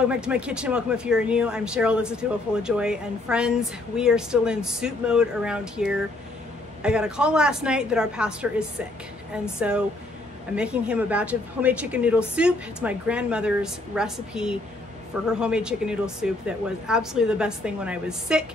welcome back to my kitchen. Welcome if you're new. I'm Cheryl. This is Table Full of Joy. And friends, we are still in soup mode around here. I got a call last night that our pastor is sick. And so I'm making him a batch of homemade chicken noodle soup. It's my grandmother's recipe for her homemade chicken noodle soup that was absolutely the best thing when I was sick.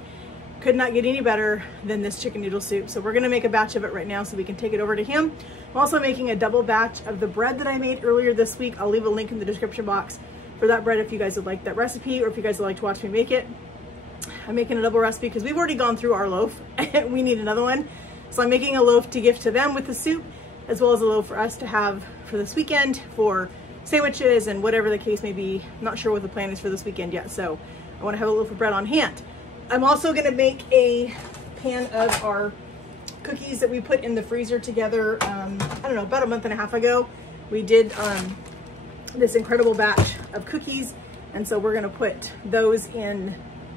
Could not get any better than this chicken noodle soup. So we're gonna make a batch of it right now so we can take it over to him. I'm also making a double batch of the bread that I made earlier this week. I'll leave a link in the description box for that bread if you guys would like that recipe, or if you guys would like to watch me make it. I'm making a double recipe because we've already gone through our loaf and we need another one. So I'm making a loaf to gift to them with the soup, as well as a loaf for us to have for this weekend for sandwiches and whatever the case may be. I'm not sure what the plan is for this weekend yet, so I want to have a loaf of bread on hand. I'm also going to make a pan of our cookies that we put in the freezer together, I don't know, about a month and a half ago. We did this incredible batch of cookies, and so we're going to put those in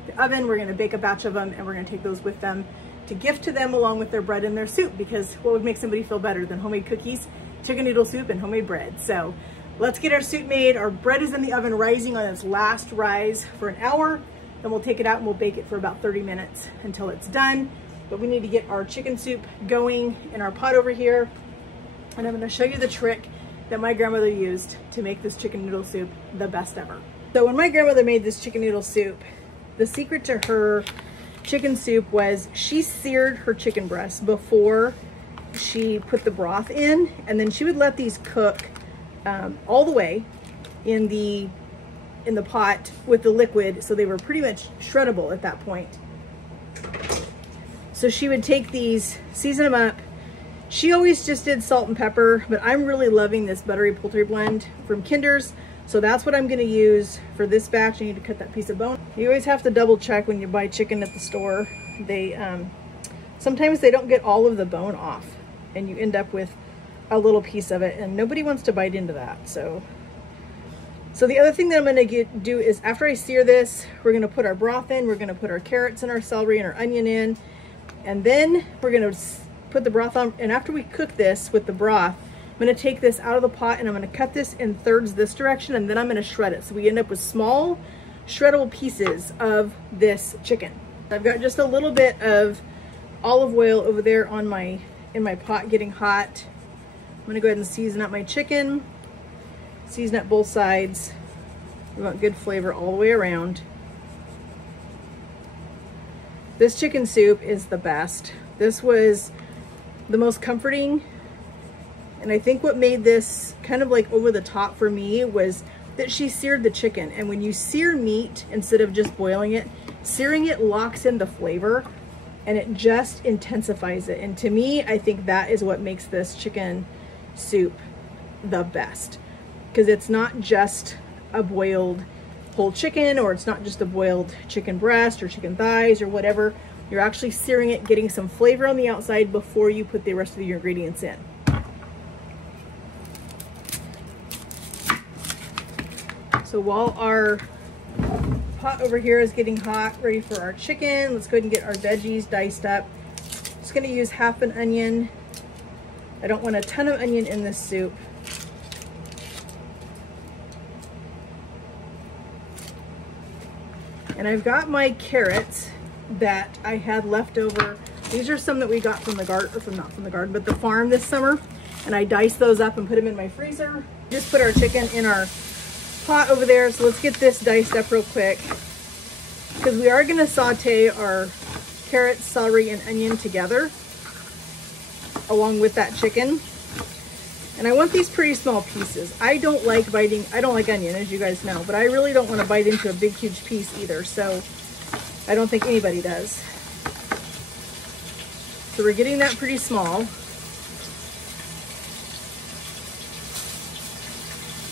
the oven. We're going to bake a batch of them, and we're going to take those with them to gift to them along with their bread and their soup, because what would make somebody feel better than homemade cookies, chicken noodle soup, and homemade bread? So let's get our soup made. Our bread is in the oven rising on its last rise for an hour. Then we'll take it out and we'll bake it for about 30 minutes until it's done. But we need to get our chicken soup going in our pot over here. And I'm going to show you the trick that my grandmother used to make this chicken noodle soup the best ever. So when my grandmother made this chicken noodle soup, the secret to her chicken soup was she seared her chicken breasts before she put the broth in, and then she would let these cook all the way in the pot with the liquid, so they were pretty much shreddable at that point. So she would take these, season them up. She always just did salt and pepper, but I'm really loving this buttery poultry blend from Kinders. So that's what I'm gonna use for this batch. I need to cut that piece of bone. You always have to double check when you buy chicken at the store. They sometimes they don't get all of the bone off, and you end up with a little piece of it, and nobody wants to bite into that. So the other thing that I'm gonna do is, after I sear this, we're gonna put our broth in, we're gonna put our carrots and our celery and our onion in, and then we're gonna put the broth on. And after we cook this with the broth, I'm gonna take this out of the pot and I'm gonna cut this in thirds this direction, and then I'm gonna shred it. So we end up with small shreddable pieces of this chicken. I've got just a little bit of olive oil over there on in my pot getting hot. I'm gonna go ahead and season up my chicken, season up both sides. We want good flavor all the way around. This chicken soup is the best. This was the most comforting, and I think what made this kind of like over the top for me was that she seared the chicken. And when you sear meat instead of just boiling it, searing it locks in the flavor and it just intensifies it. And to me, I think that is what makes this chicken soup the best, because it's not just a boiled whole chicken, or it's not just a boiled chicken breast or chicken thighs or whatever. You're actually searing it, getting some flavor on the outside before you put the rest of your ingredients in. So while our pot over here is getting hot, ready for our chicken, let's go ahead and get our veggies diced up. Just gonna use half an onion. I don't want a ton of onion in this soup. And I've got my carrots that I had left over. These are some that we got from the garden, or not from the garden, but the farm this summer. And I diced those up and put them in my freezer. Just put our chicken in our pot over there. So let's get this diced up real quick, because we are gonna saute our carrots, celery, and onion together along with that chicken. And I want these pretty small pieces. I don't like onion, as you guys know, but I really don't want to bite into a big, huge piece either. So I don't think anybody does. So we're getting that pretty small.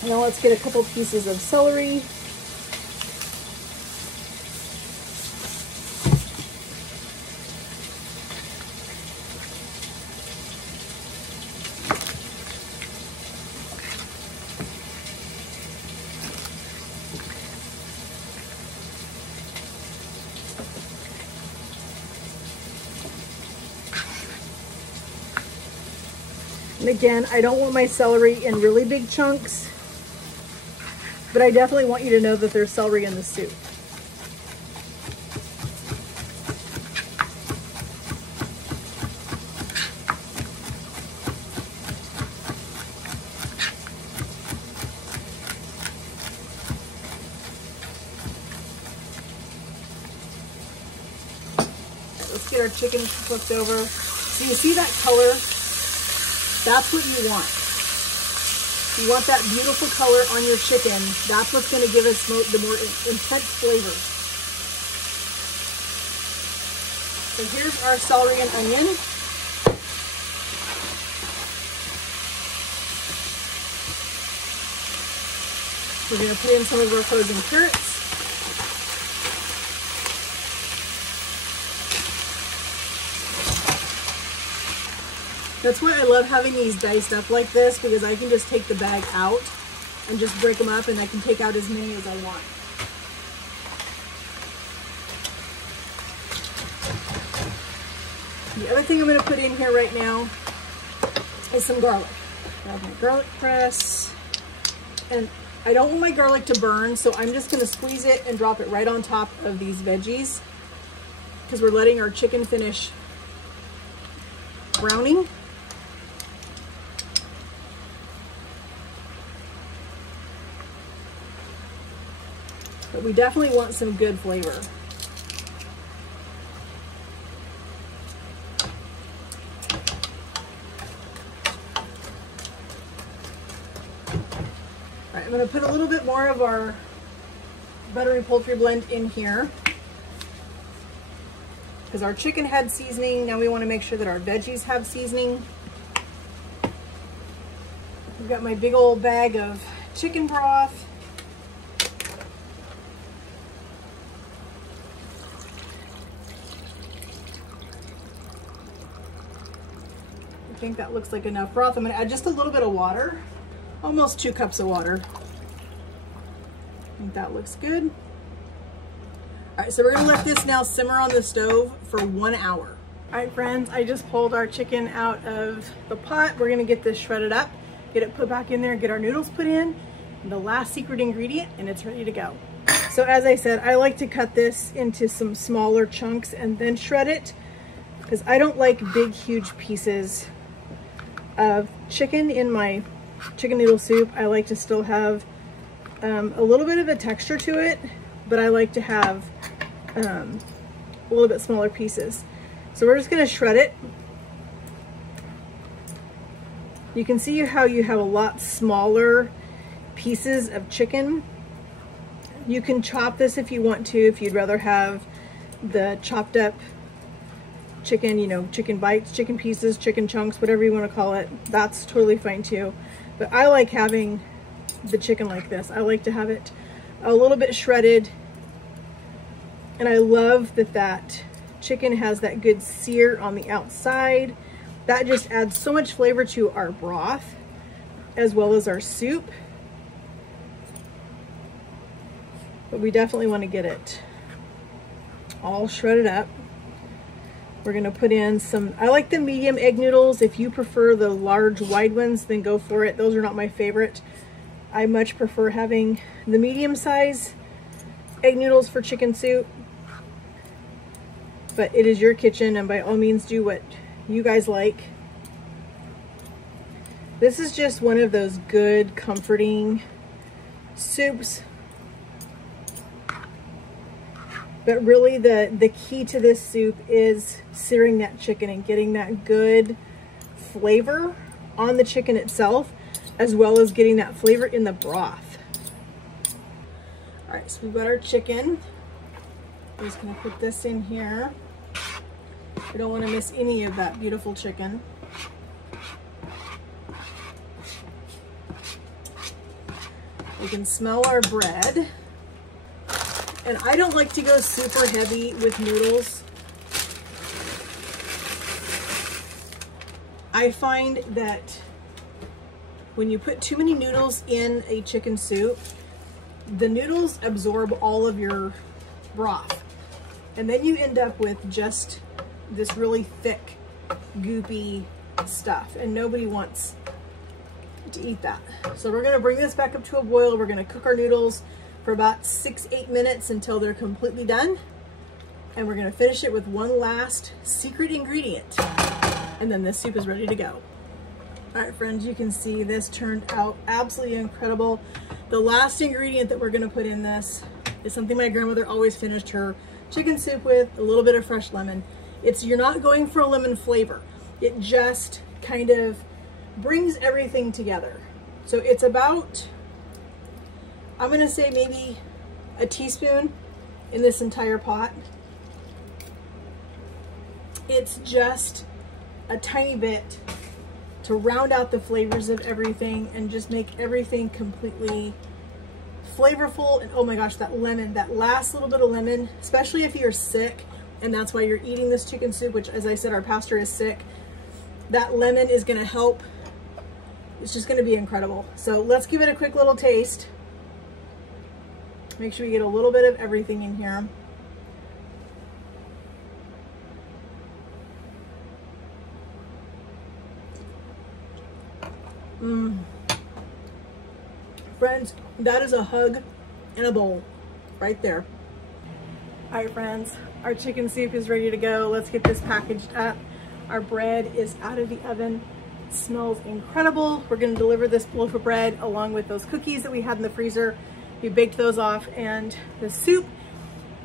Now let's get a couple pieces of celery. And again, I don't want my celery in really big chunks, but I definitely want you to know that there's celery in the soup. Let's get our chicken flipped over. So you see that color? That's what you want. You want that beautiful color on your chicken. That's what's going to give us the more intense flavor. So here's our celery and onion. We're going to put in some of our frozen carrots. That's why I love having these diced up like this, because I can just take the bag out and just break them up, and I can take out as many as I want. The other thing I'm going to put in here right now is some garlic. Grab my garlic press, and I don't want my garlic to burn, so I'm just going to squeeze it and drop it right on top of these veggies, because we're letting our chicken finish browning. But we definitely want some good flavor. All right, I'm going to put a little bit more of our buttery poultry blend in here, because our chicken had seasoning. Now we want to make sure that our veggies have seasoning. I've got my big old bag of chicken broth. I think that looks like enough broth. I'm going to add just a little bit of water, almost 2 cups of water. I think that looks good. All right, so we're going to let this now simmer on the stove for 1 hour. All right, friends, I just pulled our chicken out of the pot. We're going to get this shredded up, get it put back in there, get our noodles put in, and the last secret ingredient, and it's ready to go. So as I said, I like to cut this into some smaller chunks and then shred it, because I don't like big, huge pieces of chicken in my chicken noodle soup. I like to still have a little bit of a texture to it, but I like to have a little bit smaller pieces. So we're just going to shred it. You can see how you have a lot smaller pieces of chicken. You can chop this if you want to, if you'd rather have the chopped up chicken, you know, chicken bites, chicken pieces, chicken chunks, whatever you want to call it. That's totally fine too. But I like having the chicken like this. I like to have it a little bit shredded, and I love that that chicken has that good sear on the outside. That just adds so much flavor to our broth as well as our soup. But we definitely want to get it all shredded up. We're going to put in some, I like the medium egg noodles. If you prefer the large wide ones, then go for it. Those are not my favorite. I much prefer having the medium size egg noodles for chicken soup. But it is your kitchen, and by all means do what you guys like. This is just one of those good, comforting soups. But really the key to this soup is searing that chicken and getting that good flavor on the chicken itself, as well as getting that flavor in the broth. All right, so we've got our chicken. I'm just gonna put this in here. We don't want to miss any of that beautiful chicken. We can smell our bread. And I don't like to go super heavy with noodles. I find that when you put too many noodles in a chicken soup, the noodles absorb all of your broth. And then you end up with just this really thick, goopy stuff. And nobody wants to eat that. So we're gonna bring this back up to a boil. We're gonna cook our noodles for about 6-8 minutes until they're completely done. And we're gonna finish it with one last secret ingredient. And then this soup is ready to go. All right, friends, you can see this turned out absolutely incredible. The last ingredient that we're gonna put in this is something my grandmother always finished her chicken soup with, a little bit of fresh lemon. You're not going for a lemon flavor. It just kind of brings everything together. So it's about, I'm gonna say maybe a teaspoon in this entire pot. It's just a tiny bit to round out the flavors of everything and just make everything completely flavorful. And oh my gosh, that lemon, that last little bit of lemon, especially if you're sick and that's why you're eating this chicken soup, which, as I said, our pastor is sick, that lemon is gonna help. It's just gonna be incredible. So let's give it a quick little taste. Make sure we get a little bit of everything in here. Friends, that is a hug in a bowl right there. All right, friends, our chicken soup is ready to go. Let's get this packaged up. Our bread is out of the oven. It smells incredible. We're gonna deliver this loaf of bread along with those cookies that we had in the freezer. We baked those off, and the soup.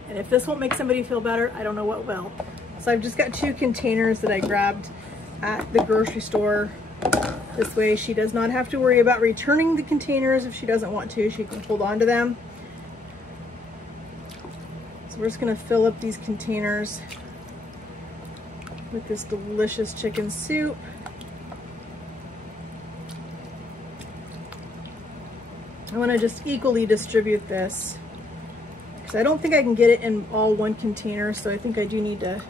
And if this won't make somebody feel better, I don't know what will. So I've just got 2 containers that I grabbed at the grocery store. This way she does not have to worry about returning the containers if she doesn't want to. She can hold on to them. So we're just gonna fill up these containers with this delicious chicken soup. I wanna just equally distribute this because I don't think I can get it in all one container, so I think I do need to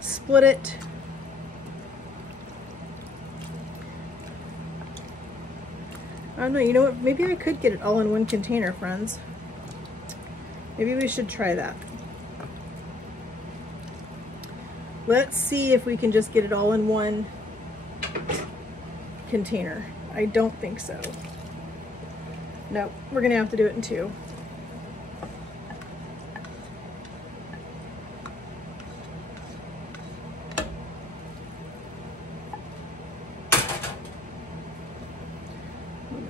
split it. I don't know, you know what, maybe I could get it all in one container, friends. Maybe we should try that. Let's see if we can just get it all in one container. I don't think so. No, we're gonna have to do it in 2.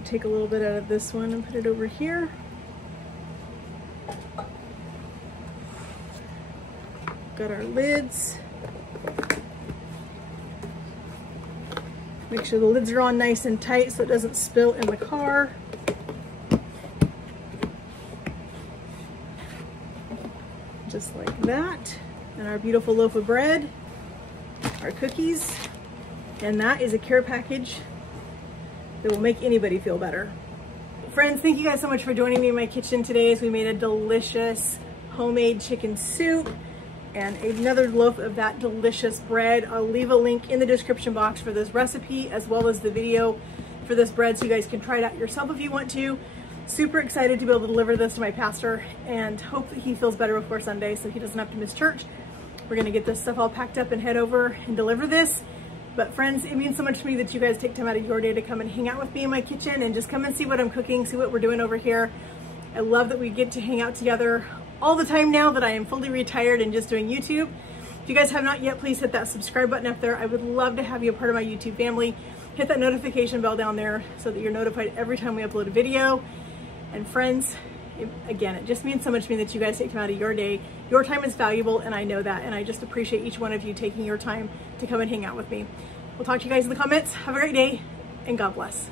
Take a little bit out of this one and put it over here. Got our lids. Make sure the lids are on nice and tight so it doesn't spill in the car. Just like that. And our beautiful loaf of bread, our cookies, and that is a care package that will make anybody feel better. Friends, thank you guys so much for joining me in my kitchen today as we made a delicious homemade chicken soup and another loaf of that delicious bread. I'll leave a link in the description box for this recipe as well as the video for this bread so you guys can try it out yourself if you want to. Super excited to be able to deliver this to my pastor and hope that he feels better before Sunday so he doesn't have to miss church. We're gonna get this stuff all packed up and head over and deliver this. But friends, it means so much to me that you guys take time out of your day to come and hang out with me in my kitchen and just come and see what I'm cooking, see what we're doing over here. I love that we get to hang out together all the time now that I am fully retired and just doing YouTube. If you guys have not yet, please hit that subscribe button up there. I would love to have you a part of my YouTube family. Hit that notification bell down there so that you're notified every time we upload a video. And friends, again, it just means so much to me that you guys take time out of your day. Your time is valuable, and I know that, and I just appreciate each one of you taking your time to come and hang out with me. We'll talk to you guys in the comments. Have a great day, and God bless.